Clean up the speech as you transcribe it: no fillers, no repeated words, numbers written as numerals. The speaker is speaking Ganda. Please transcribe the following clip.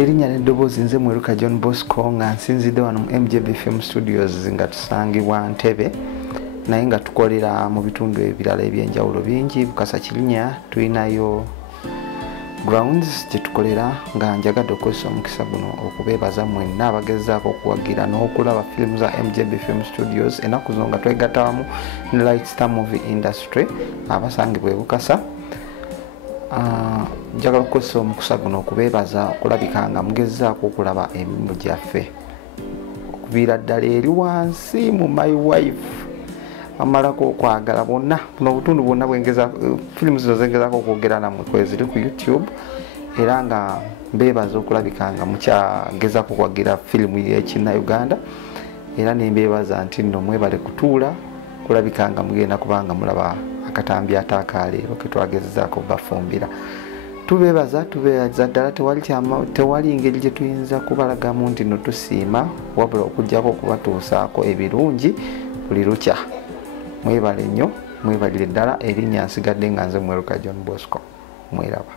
Erinnya n'eddoboozi nze Mweruka John Bosco nga nsinzidde wano mu MJB Film Studios nga tusangibwa Ntebe naye nga tukolera mu bitundu ebirala ebyenjawulo bingi. Bukasa Kirinya tulinayo grounds gye tukolera nga njagadde okukozesa omukisa guno okubeebaza mwenna abagezaako okuwagira n'okulaba firimu za MJB Film Studios. Ennaku zo nga twegatta wamu ne Light Star Movie Industry abasangibwa e Bukasa. Njagala okukozesa omukisa guno okubeebaza okulabika nga mugezaako okulaba emirimu gyaffe okuviira ddala eri wansi mu My Wife amalako okwagala bonna buno obutundu bwonna firimu zino zengezaako okwogera nammwe kweziri ku YouTube era nga mbeebaza okulabika nga mukyagezaako okwagira firimu y'Ekinnayuganda era nembeebaza nti nno mwebale kutuula kulabika nga mugenda kubanga mulaba akatambi ataakaleero ke twagezezaako bafumbira. Tubeebaza ddala tewali ngeri gye tuyinza kubalagamu nti no tusiima wabula okujjako okubatuusaako ebirungi buli lukya. Mwebale nnyo, mwebalire ddala. Erinnya nsigadde nga nze Mweruka John Bosco. Mweraba.